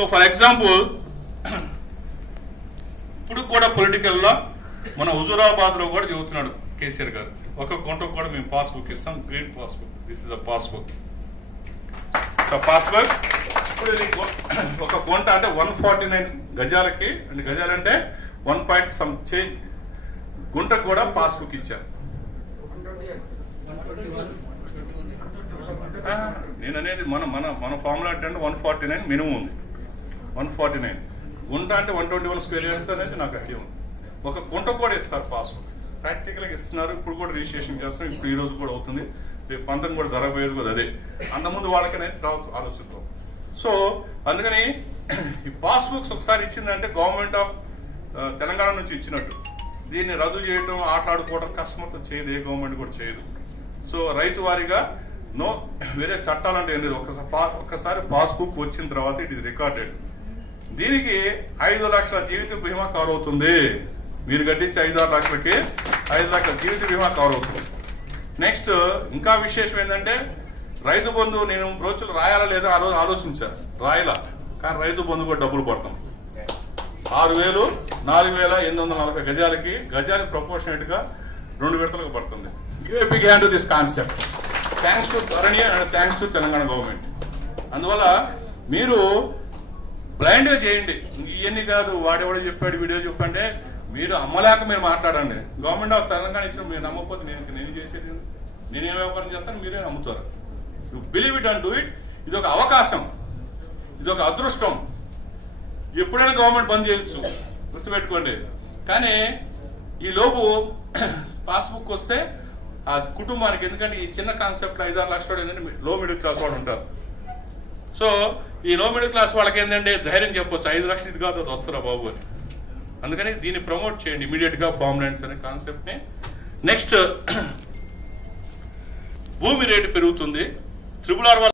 So for example ఇప్పుడు కూడా పొలిటికల్లో మన హుజూరాబాద్లో కూడా చెబుతున్నాడు కేసీఆర్ గారు, ఒక గుంటకు కూడా మేము పాస్బుక్ ఇస్తాం, green passbook, this is the passbook. So passbook ఇప్పుడు ఇది ఒక గుంట అంటే 149 గజాలకి, అంటే గజాలంటే 1 పాయింట్ సమ్ చేంజ్ గుంటకు కూడా పాస్బుక్ ఇచ్చారు. నేను అనేది మన మన మన ఫార్ములా అంటే 149 మినిమం ఉంది, 149 గుంట అంటే 121 స్క్వేర్ యార్డ్స్ అనేది నాకు ఐడియా ఉంది. ఒక గుంట కూడా ఇస్తారు పాస్బుక్, ప్రాక్టికల్గా ఇస్తున్నారు. ఇప్పుడు కూడా రిజిస్ట్రేషన్ చేస్తున్నాం, ఇప్పుడు ఈ రోజు కూడా అవుతుంది, రేపు పంతం కూడా జరగబోయేది కూడా అదే. అంతకుముందు వాళ్ళకనేది తర్వాత ఆలోచిస్తాం. సో అందుకని ఈ పాస్బుక్స్ ఒకసారి ఇచ్చిందంటే గవర్నమెంట్ ఆఫ్ తెలంగాణ నుంచి ఇచ్చినట్టు. దీన్ని రద్దు చేయడం, ఆటలాడుకోవడం కస్టమర్తో చేయదు, ఏ గవర్నమెంట్ కూడా చేయదు. సో రైతు వారీగా నో వేరే చట్టాలు అంటే ఏం లేదు. ఒక్కసారి పాస్బుక్ వచ్చిన తర్వాత ఇట్ ఇస్ రికార్డెడ్. దీనికి 5 లక్షల జీవిత బీమా కవర్ అవుతుంది. మీరు కట్టించి 5-6 లక్షలకి 5 లక్షల జీవిత బీమా కవర్ అవుతుంది. నెక్స్ట్ ఇంకా విశేషం ఏంటంటే రైతు బంధు నేను బ్రోచులు రాయాలా లేదా ఆ రోజు ఆలోచించాను, రాయలా. కానీ రైతు బంధు కూడా డబ్బులు పడతాం. 6,000 4,840 గజాలకి, గజానికి ప్రపోర్షనేట్ గా 2 విడతలకు పడుతుంది. Give big hand to this concept. Thanks to Dharani and thanks to Telangana government. అందువల్ల మీరు బ్లైండ్ గా చేయండి, ఇవన్నీ కాదు వాడెవడో చెప్పాడు వీడియో చెప్పండి, మీరు అమ్మలేక మీరు మాట్లాడండి. గవర్నమెంట్ ఆఫ్ తెలంగాణ ఇచ్చిన మీరు నమ్మకపోతే నేను చేసేది, నేనేం వ్యాపారం చేస్తాను, మీరే నమ్ముతారు. You believe it and do it. ఇది ఒక అవకాశం, ఇది ఒక అదృష్టం. ఎప్పుడైనా గవర్నమెంట్ బంద్ చేయొచ్చు, గుర్తుపెట్టుకోండి. కానీ ఈ లోపు పాస్బుక్ వస్తే ఆ కుటుంబానికి, ఎందుకంటే ఈ చిన్న కాన్సెప్ట్ 5-6 లక్షలు ఏంటంటే లో మిడిల్ క్లాస్ వాళ్ళు ఉంటారు. సో ఈ లో మిడిల్ క్లాస్ వాళ్ళకి ఏంటంటే ధైర్యం చెప్పొచ్చు, 5 లక్షలు ఇది కాదు అది వస్తారా బాబు అని. అందుకని దీన్ని ప్రమోట్ చేయండి ఇమీడియట్ గా, ఫార్మ్ ల్యాండ్స్ అనే కాన్సెప్ట్ ని. నెక్స్ట్ భూమి రేటు పెరుగుతుంది. RRR